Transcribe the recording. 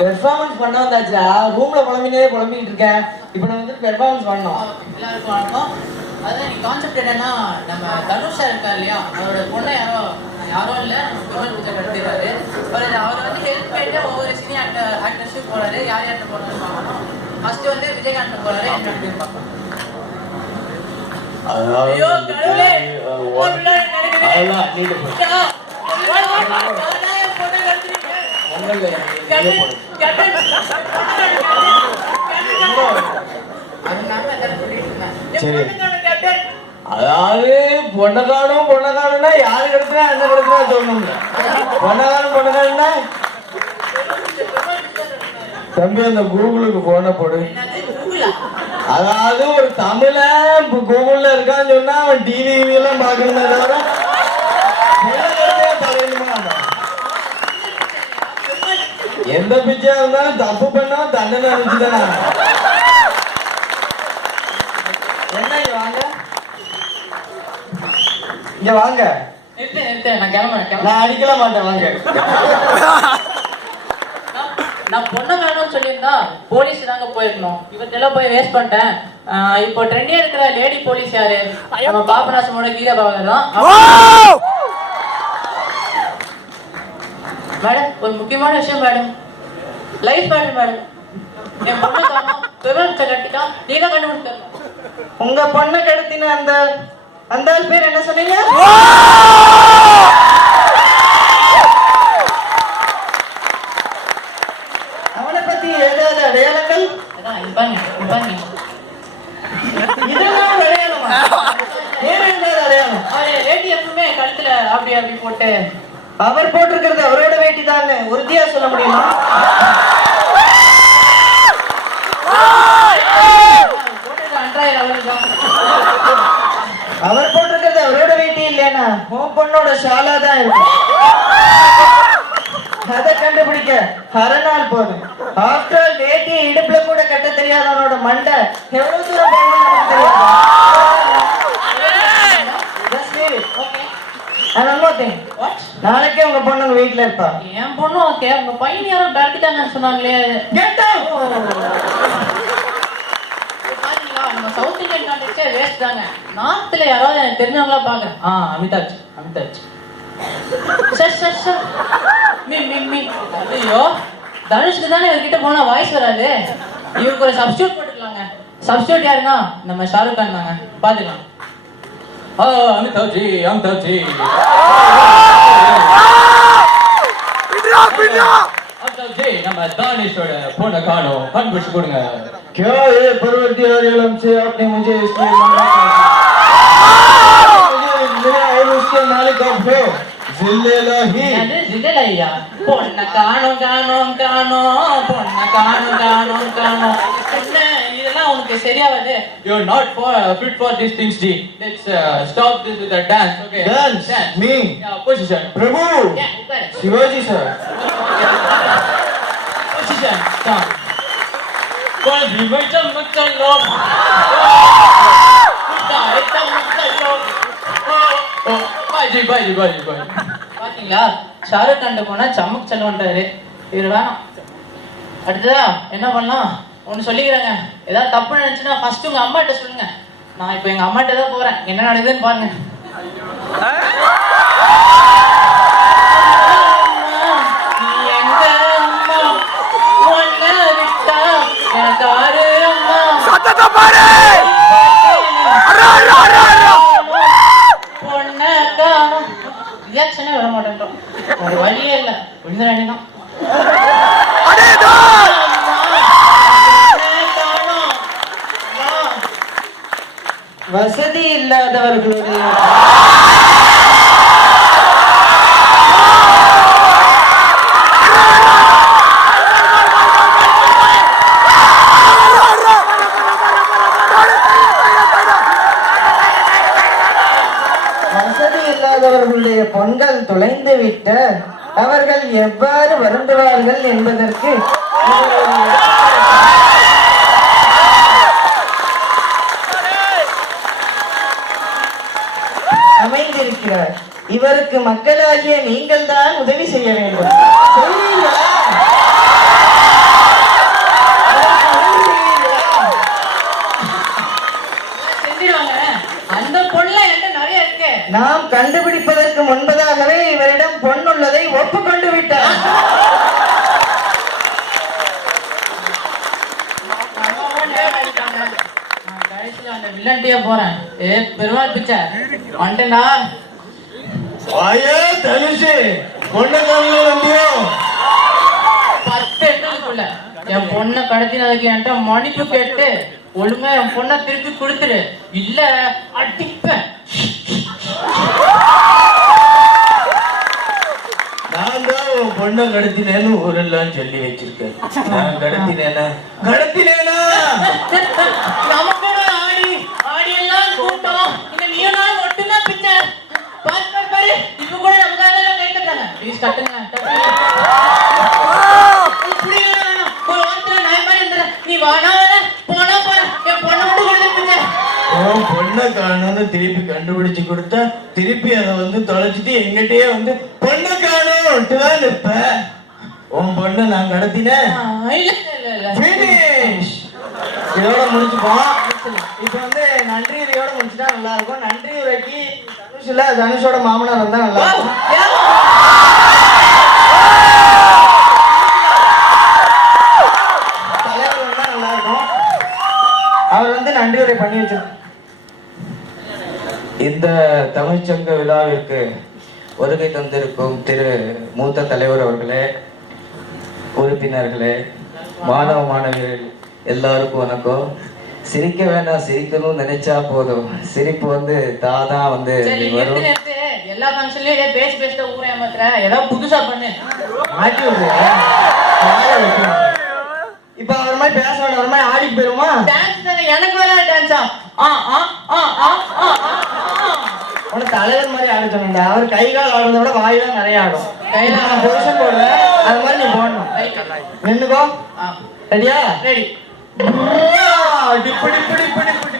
Performance பண்ண வந்தாச்சா? ரூம்ல புலம்பிக்கிட்டு இருக்கேன். இப்போ நான் வந்து பெர்ஃபார்மன்ஸ் பண்ணோம். எல்லாருக்கும் வணக்கம். அதான் நீ கான்செப்ட் என்னன்னா, நம்ம தனுஷா இருக்கா இல்லையா, அவரோட பொண்ணை யாரோ இல்லை பெருமாள் பூஜை கட்டுறாரு. அவர் வந்து ஹெல்ப் பண்ணிட்டு ஒவ்வொரு சினி ஆக்டர்ஸும் போறாரு. யார் யார்கிட்ட போறாருன்னு பார்க்கணும். ஃபர்ஸ்ட் வந்து விஜயகாந்த் போறாரு. என்ன அப்படின்னு பார்க்கணும். ஐயோ கடவுளே, அதாவது பொண்ணகானும்னா யாரு கிடைச்சா என்ன கிடைச்சா சொல்லணும்ல. பொண்ணகானும்னா தம்பி அந்த கூகுளுக்கு போன போடு. அதாவது ஒரு தமிழ கூகுள்ல இருக்கான்னு சொன்னா அவன் டிவி எல்லாம் பாக்கணுமே தவிர எந்த பிச்சையா இருந்தாலும் தப்பு பண்ணா தண்டனை அனுப்பிச்சுதானா? என்ன இங்க வாங்க. நான் கிளம்புறேன். நான் அடிக்கல மாட்டேன். வாங்க. நான் பொண்ணை காணும்னு சொல்லியிருந்தா போலீஸ் தாங்க போயிருக்கணும். இவற்றெல்லாம் போய் வேஸ்ட் பண்ணிட்டேன். இப்போ ட்ரெண்டியா இருக்கிற லேடி போலீஸ் யாரு? நம்ம பாபநாசமோட கீதா பாவகர் தான். மேடம், ஒரு முக்கியமான விஷயம் மேடம். Life madam madam. என் பொண்ணை காணும் பெருமாள் கட்டிட்டா நீங்க கண்டுபிடிச்சிடணும். உங்க பொண்ணை கடத்தின அந்த பேர் என்ன சொன்னீங்க? அவனை பத்தி ஏதாவது அடையாளங்கள்? இதெல்லாம் அடையாளமா? வேற ஏதாவது அடையாளம்? வேட்டி எப்பவுமே கழுத்துல அப்படி போட்டு அவர் போட்டிருக்கிறது அவரோட வேட்டி தான் உறுதியா சொல்ல முடியுமா? அவர் போட்டிருக்கிறது அவரோட வேட்டி இல்லையா? உன் பொண்ணோட ஷாலா தான் இருக்கு. அதை கண்டுபிடிக்க அரை நாள் போதும். ஆஃப்டர் ஆல் வேட்டியை இடுப்புல கூட கட்ட தெரியாதவனோட மண்டை எவ்வளவு தூரம் போகணும்னு நமக்கு தெரியாது. நாளைக்கே உங்க பொண்ணு உங்க வீட்டுல இருப்பா. என் பொண்ணு ஓகே, உங்க பையன் யாரும் கடத்திட்டாங்கன்னு சொன்னாங்களே. நம்ம சவுத் இந்தியன் கண்ட்ரிஸே வேஸ்ட் தாங்க. நார்த்ல யாராவது எனக்கு தெரிஞ்சவங்களா பாக்குறேன். அமிதாஜ் சார் ஐயோ, தனுஷ்க்கு தானே இவர்கிட்ட போனா வாய்ஸ் வராது. இவருக்கு ஒரு சப்ஸ்டியூட் போட்டுக்கலாங்க. சப்ஸ்டியூட் யாருன்னா நம்ம ஷாருக் கான் தாங்க. பாத்துக்கலாம். அமிதாஜ் நம்ம தானிஷோட பொண்ணை காணோம், கண்டுபிடிச்சு கொடுங்க. क्या ये परवरदिगार आलम से आपने मुझे इसलिए मांगा मुझे उसके मालिक आप हो जिल्लेलाही जिल्लेलाहिया பொண்ணை காணோம் பொண்ணை காணோம் இதெல்லாம் உனக்கு சரியா வருது. You are not fit for these things, G. Let's stop this with a dance. Okay, dance. Me, yeah, position. Prabhu, yeah, Shivaji sir. Position, stop. Baji macam lo. Baji. பாத்தீங்களா, ஷாருக் கான் போனா சமக் செல்வன்றாரு. இவர் வேணாம். அடுத்ததா என்ன பண்ணலாம்? ஒன்னு சொல்லிக்கிறாங்க. ஏதாவது தப்பு நினைச்சுன்னா ஃபர்ஸ்ட் உங்க அம்மாட்ட சொல்லுங்க. நான் இப்போ எங்க அம்மாட்ட தான் போறேன். என்ன நடக்குதுன்னு பாருங்க. ரியாக்ஷனே வர மாட்டேன்றோம். ஒரு வழியே இல்லை. விழுந்துடாண்டிதான் வசதி இல்லாதவர்களுடைய பொங்கல் தொலைந்து விட்ட அவர்கள் எவ்வாறு வருந்துவார்கள் என்பதற்கு அமைந்திருக்கிறார். இவருக்கு மக்களாகிய நீங்கள் தான் உதவி செய்ய வேண்டும். செய்வீங்களா? செஞ்சிருவாங்க. அந்த பொண்ணுல என்கிட்ட நிறைய இருக்கு. நாம் கண்டுபிடிப்பதற்கு முன்பதாகவே இவரிடம் பொண்ணுள்ளதை ஒப்புக்கொண்டு விட்டார். கடைசியில அந்த வில்லன்ட்டியே போறேன். பெருமாள் பிச்சை வந்துட்டா வாயே தனுஷு, பொண்ணு கண்ணில் வந்தியோ? 10 எட்டுக்குள்ள என் பொண்ணை கடத்தினதுக்கு என்கிட்ட மன்னிப்பு கேட்டு ஒழுங்கா என் பொண்ணை திருப்பி கொடுத்துரு, இல்ல அடிப்பேன். நான் தான் உன் பொண்ணை கடத்தினேன்னு ஊரெல்லாம் சொல்லி வச்சிருக்கேன். நான் கடத்தினேனா? நமக்கு ஆடி ஆடி எல்லாம் கூட்டம், இந்த நீயும் நான் மட்டும்தான் பிச்சை. பாரு இப்ப கூட நமக்காக கேட்டுறாங்க. ப்ளீஸ் கட்டுங்க. ஒரு வாரத்துல நான் மாதிரி இருந்தேன். நீ வானா போனா போற என் பொண்ணை மட்டும் கொடுத்துருப்பீங்க. உன் பொண்ணை காணும்னு திருப்பி கண்டுபிடிச்சு கொடுத்தா திருப்பி அதை வந்து தொலைச்சிட்டு எங்கிட்டயே வந்து பொண்ணை காணும் தான் இருப்ப. உன் பொண்ணை நான் கடத்தினேன். இதோட முடிச்சுப்போம். இப்ப வந்து நன்றி உரையோட முடிச்சுட்டா நல்லா இருக்கும். நன்றி உரைக்கு தனுஷ் இல்ல, தனுஷோட மாமனார் வந்தா நல்லா இருக்கும். தலைவர் வந்தா நல்லா இருக்கும். அவர் வந்து நன்றி உரை பண்ணி வச்சிருக்கோம். இந்த தமிழ்ச்சங்க விழாவிற்கு வருகை தந்திருக்கும் திரு மூத்த தலைவர் அவர்களே, உறுப்பினர்களே, மாணவ மாணவியர்கள் எல்லாருக்கும் வணக்கம். சிரிக்க வேண்டாம், சிரிக்கணும்னு நினைச்சா போதும். சிரிப்பு வந்து தாதான் வந்து வரும். எல்லா ஃபங்க்ஷன்லயும் பேசிட்டு ஊரே ஏமாத்துற, ஏதாவது புதுசா பண்ணு. மாட்டி விடுறேன். இப்ப அவர் மாதிரி பேச வேண்டாம், ஒரு மாதிரி ஆடிக்கு போயிருமா? டான்ஸ் தானே, எனக்கு வேற டான்ஸா? உனக்கு தலைவர் மாதிரி ஆட சொன்னீங்க. அவர் கை கால் ஆடுறத விட வாய் தான் நிறைய ஆடும். கையில நான் பொசிஷன் போடுவேன், அது மாதிரி நீ போடணும். நின்னுக்கோ. ரெடியா? ரெடி. டிப்படி பிடி பிடி பிடி